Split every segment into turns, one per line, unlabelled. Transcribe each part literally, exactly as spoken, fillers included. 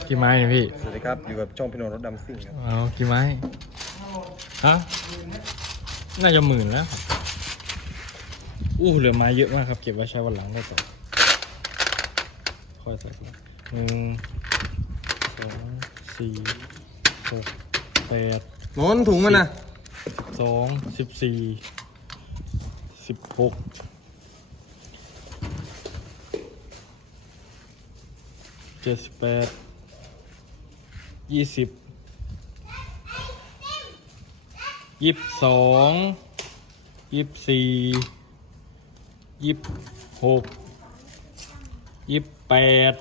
กี่ไม้เนี่ยพี่
สวัสดีครับอยู่กับช่องพี่โนรถดำซิ่งครับ
เอากี่ไม้ฮะน่าจะหมื่นแล้วอู้เหลือไม้เยอะมากครับเก็บไว้ใช้วันหลังได้ต่อค่อยใส่ก่อนหนึ่งสองสี่หกแปด
นนถุงมันนะ
สองสิบสี่สิบหกเจ็ดสิบแปดยี่สิบยี่สิบสองยี่สิบสี่ยี่สิบหกยี่สิบแปด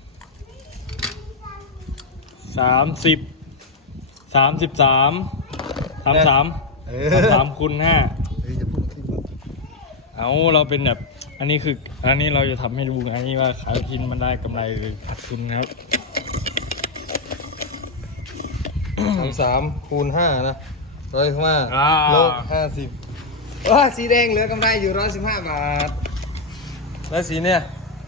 สามสิบสามสิบสามสามสามสามสามคูณห้า
เฮ้ยจะพูดที่มึง
เอาเราเป็นแบบอันนี้คืออันนี้เราจะทำให้ดูอันนี้ว่าขายทิ้นมันได้กำไรหรือขาดทุนนะครับ
สามสามคูณห้านะร้อยห้า
อ่า
ลบห้าสิบว้าสีแดงเหลือกำไรอยู่ร้อยสิบห้าบาทแล้วสีเนี่ย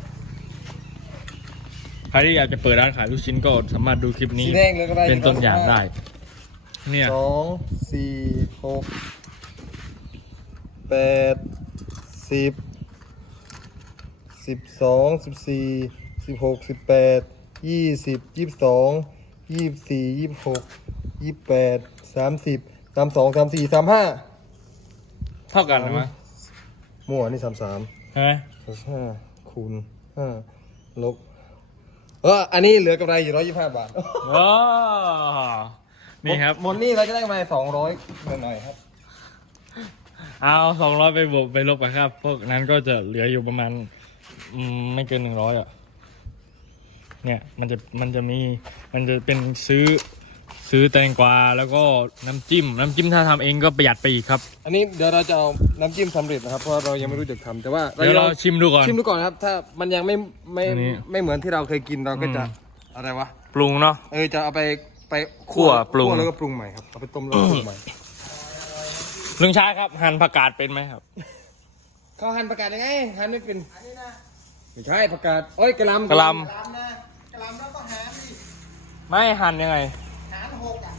ใครที่อยากจะเปิดร้านขายลูกชิ้นก็สามารถดูคลิปนี้
สีแดงเหลือกำไร
เป็นต้นอย่างได้ เนี่ย
สองสี่หกแปดสิบสิบสองสิบสี่สิบหกสิบแปดยี่สิบยี่สิบสองยี่สิบสี่ยี่สิบหกยี่สิบแปดสามสิบสามสองสามสี่สามห้า
เท่ากันนะมั้ย
มั่วนี่สามสาม
ใช่ไหม
ห้าคูณห้าลบเอออันนี้เหลือกำไรอยู่ร้อยยี่สิบห้าบาท
ว้านี่ครับ
หมดนี่เราจะได้กำไรสองร้อยหน่อยๆครับ
เอาสองร้อยไปบวกไปลบกันครับ พวกนั้นก็จะเหลืออยู่ประมาณอืมไม่เกินหนึ่งร้อยอ่ะ เนี่ยมันจะมันจะมีมันจะเป็นซื้อซื้อแตงกวาแล้วก็น้ำจิ้ม น้ำจิ้มถ้าทำเองก็ประหยัดไปอีกครับ
อันนี้เดี๋ยวเราจะเอาน้ำจิ้มสำเร็จนะครับเพราะเรายังไม่รู้จักทำแต่ว่า
เดี๋ยวเรา
จะ
ชิมดูก่อน
ชิมดูก่อนครับ ถ้ามันยังไม่ไม่
อันนี้
ไม่เหมือนที่เราเคยกินเราก็จะ
อืม
อะไรวะ
ปรุงเนาะ
เออจะเอาไปไป
คั่วปรุง
คั่วแล้วก็ปรุงใหม่ครับเอาไปต้มแล้วก็ปรุงใหม่
ลุงชายครับหั่นผักกาดเป็นไหมครับ
เขาหั่นประกาศยังไงหั่นไม่เป็นอันนี้นะไม่ใช่ประกาศโอ้ยกระลำ
กะหล่ำ
กะลำนะกะลำแล้วก็หารดิ
ไม่หั่นยังไง
หารหกอ่ะ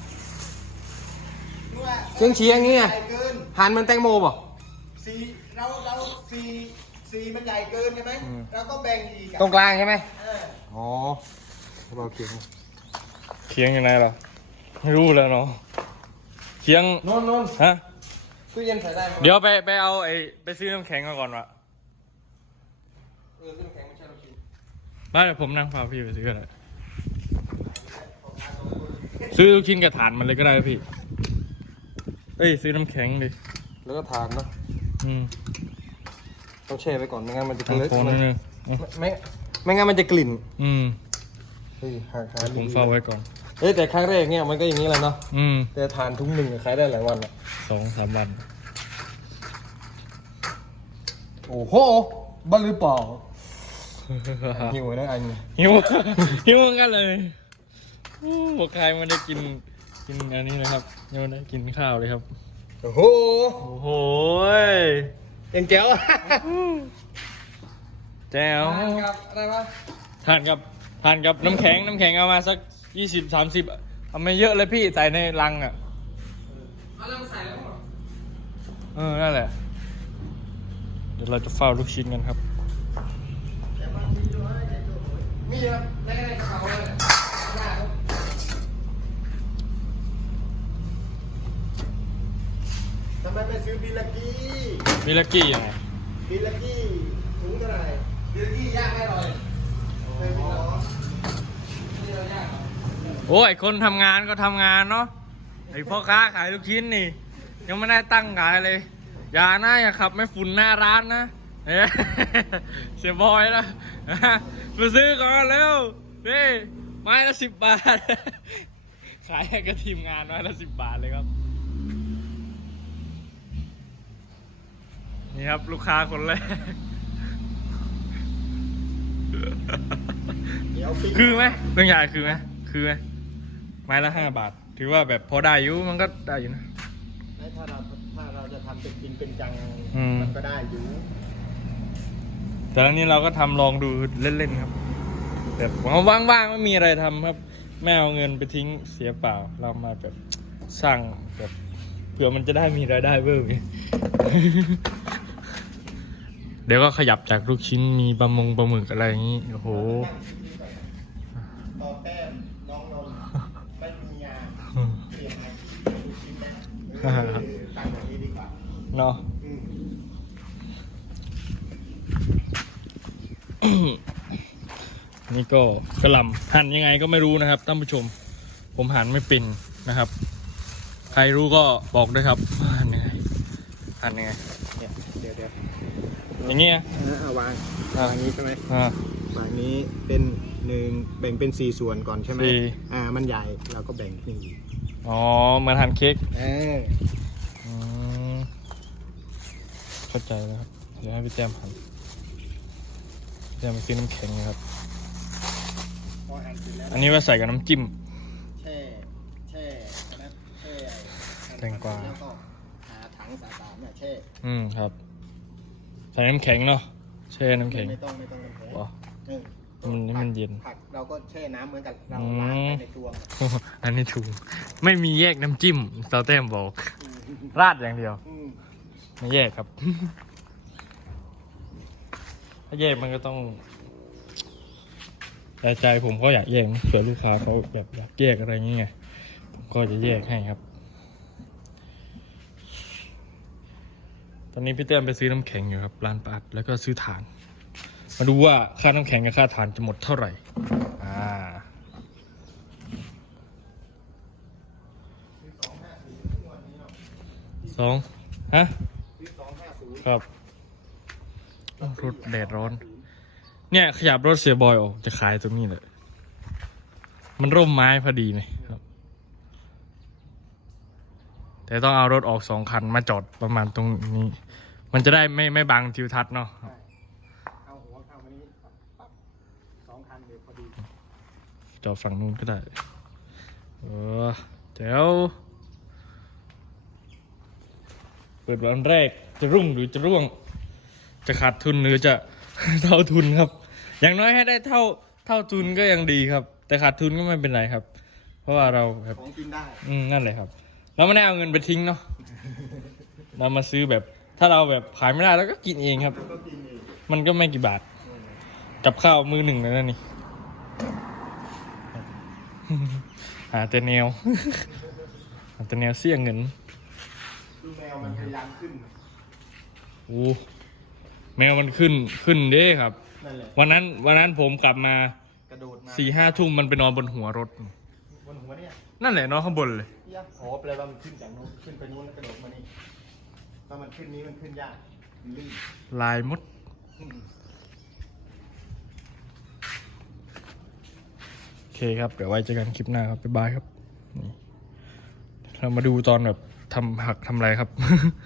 เครื่องเชียงเงี้ยหั่นมันแตงโมป่ะ
สีเราเราสีสีมันใหญ่เกินใช่ไหมเราก็แบ่งอีกอะ
ตรงกลางใช่ไหม
เออ
อ๋อเราเขียง
เคียงยังไงเหรอไม่รู้แล้วเนาะเคียง
นนนน
ฮะ
ตู้เย็นใส่ได้ไหม
เดี๋ยวไปไปเอาไอ้ไปซื้อน้ำแข็งมาก่อนวะ
เออตู้น้ำแข็งไม่ใช่เรากิน
มาเดี๋ยวผมนั่งพาพี่ไปซื้อก็ได้ซื้อลูกชิ้นกระถานมันเลยก็ได้พี่เอ้ยซื้อน้ำแข็งดิ
แล้วก็ทานเนาะ
อืม
ต้องแช่ไว้ก่อนไม่งั้นมันจะ
ทาง
เลอะ
โคนนิดนึง
ไม่ไม่งั้นมันจะกลิ่น
อืม
เฮ้ยหาหา
ผมเฝ้าไว้ก่อน
เฮ้ยแต่ครั้งแรกเนี่ยมันก็อย่างนี้แหละเนาะ
อืม
แต่ทานทุกหนึ่งขายได้หลายวันอ่ะ
สองสามวัน
โอ้โหบ้าหรือเปล่าหิวนะอันนี้
หิว หิวเหมือนกันเลยอู้บอกใครไมันได้กินกินอันนี้นะครับยังไม่ได้กินข้าวเลยครับ
โอ้โห
โอ้โห
ยังแจ๋วอ่ะ
แจ๋ว
ทานกับอะไรวะ
ทานกับทานกับน้ำแข็งน้ำแข็งเอามาสักยี่สิบสามสิบเอาไม่เยอะเลยพี่ใส่ในลังอ่ะ
เอาแล้วมาใส่แล้วเหรอ
เออนั่นแหละ เดี๋ยวเราจะเฝ้าลูกชิ้นกันครับ
มีครับในในกระเป๋าเลยหน้าครับ
ทำไมไม่ซื้อบิลลากี้
มิลกี้ยังไง
บิลลากี้ถุงเท่าไหร่
บิลกี้ย่างไม่อร่อย
เคยบอก
นี่เราย่างเหรอ
โอ้ยคนทำงานก็ทำงานเนาะไอพ่อค้าขายลูกชิ้นนี่ ยังไม่ได้ตั้งขายเลย อย่านะอย่าขับไม่ฝุ่นหน้าร้านนะเอ๊ะ เสียบอยนะ มาซื้อก่อนเร็วนี่ไม้ละสิบบาท ขายให้กับทีมงานไม้ละสิบบาทเลยครับ นี่ครับลูกค้าคนแรก
เดี๋ยวปิด
คือไหมเรื่องใหญ่คือไหมคือไหมไม้ละห้าบาท ถือว่าแบบพอได้อยู่มันก็ได้อยู่นะ
ถ้าเราถ้าเราจะทำเป็นจริงเป็นจัง
อืม
มันก็ได้อยู่
แต่อันนี้เราก็ทำลองดูเล่นๆครับแบบว่างๆไม่มีอะไรทำครับไม่เอาเงินไปทิ้งเสียเปล่าเรามาแบบสร้างแบบเผื่อมันจะได้มีรายได้เพิ่มไง เดี๋ยวก็ขยับจากลูกชิ้นมีปลามงปลาหมึกอะไรอย่างนี้โอ้โห
ต่อแต้มน้องนนท์ไม่มีงานเตรียมให้ดูชิ้นนะเออตั้งอย่างนี้ดีกว่า
เนาะ
อืม
นี่ก็กระหล่ำหั่นยังไงก็ไม่รู้นะครับท่านผู้ชมผมหั่นไม่เป็นนะครับ ใครรู้ก็บอกด้วยครับหั่นยังไงหั่นยังไง
เนี่ยเดี๋ยวเดี๋ยว
อย่างเงี้ย
เอาวาง
อ่า
วางนี้ใช่ไหม
อ่าว
างนี้เป็นหนึ่งแบ่งเป็นสี่ส่วนก่อนใช่ไหม
สี่
อ่ามันใหญ่เราก็แบ่งหนึ่ง
อ๋อเหมือนหั่นเค้ก
เออ
อืมเข้าใจแล้วครับเดี๋ยวให้พี่แจมหั่นพี่แจมไปซื้อน้ำแข็งนะครับ
พอหั่นเสร็จแล้ว
อันนี้ไว้ใส่กับน้ำจิ้ม
แช่แช่นะแช่
แตงกวา
แล้วก็หาถังสาสารเนี่ยแช่
อืมครับ ใส่น้ำแข็งเนาะแช่น้ำแข็ง
ไม่ต้องไม่ต้องน้ำแข็ง
ว้า
เออ
มันนี่มันเย็น
ผักเราก็แช่น้ำเหมือนกันเรา
อืม
ล้างไปในตัว
อันนี้ถูกไม่มีแยกน้ำจิ้มเตาแต้มบอก ราดอย่างเดียว
อืม
ไม่แยกครับ ถ้าแยกมันก็ต้องแต่ใจผมก็อยากแยกนะเผื่อลูกค้าเขาแบบอยากแยกอะไรอย่างเงี้ยผมก็จะแยกให้ครับ ตอนนี้พี่เต้มไปซื้อน้ำแข็งอยู่ครับร้านปาอัดแล้วก็ซื้อถ่าน มาดูว่าค่าน้ำแข็งกับค่าถ่านจะหมดเท่าไหร่อ่าสองฮะ
สองห้าศูนย์
ครับรถแดดร้อน เนี่ยขยับรถเสียบอยออกจะขายตรงนี้เลยมันร่มไม้พอดีไหมครับ แต่ต้องเอารถออกสองคันมาจอดประมาณตรงนี้ มันจะได้ไม่ไม่บังทิวทัศน์เนาะ
เอาหัวเข้ามานี้ปั๊บสองคันเดียวพอดี
จอดฝั่งนู้นก็ได้เออเดี๋ยว เปิดวันแรกจะรุ่งหรือจะร่วง จะขาดทุนหรือจะ เท่าทุนครับ อย่างน้อยให้ได้เท่าเท่าทุนก็ยังดีครับ แต่ขาดทุนก็ไม่เป็นไรครับ เพราะว่าเราแบบ
ของกินได้
อืมนั่นแหละครับ เราไม่ได้เอาเงินไปทิ้งเนาะ เรามาซื้อแบบ ถ้าเราแบบขายไม่ได้เราก็กินเองครับ
แล้วก็กินเอง
มันก็ไม่กี่บาท กับข้าวมือหนึ่งเลยนะนี่ หาแต่แนว หาแต่แนวเสี่ยงเงิน
ดูแมวมันพยายามขึ้น
โอ้แมวมันขึ้นขึ้นเด้ครับ
นั่นแหละ
วันนั้นวันนั้นผมกลับมาก
ระโดดมา
สี่ห้าทุ่มมันไปนอนบนหัวรถ
บนหัวเนี่ย
นั่นแหละนอนข้างบนเลย
ยากอ๋อแปลว่ามันขึ้นจากนู้นขึ้นไปนู้นแล้วกระโดดมานี่ถ้ามันขึ้นนี้มันขึ้นยากมันลื่น
ลายมด
อืม
โอเคครับ เดี๋ยวไว้เจอกันคลิปหน้าครับ บ๊ายบายครับ นี่เรามาดูตอนแบบทำหักทำอะไรครับ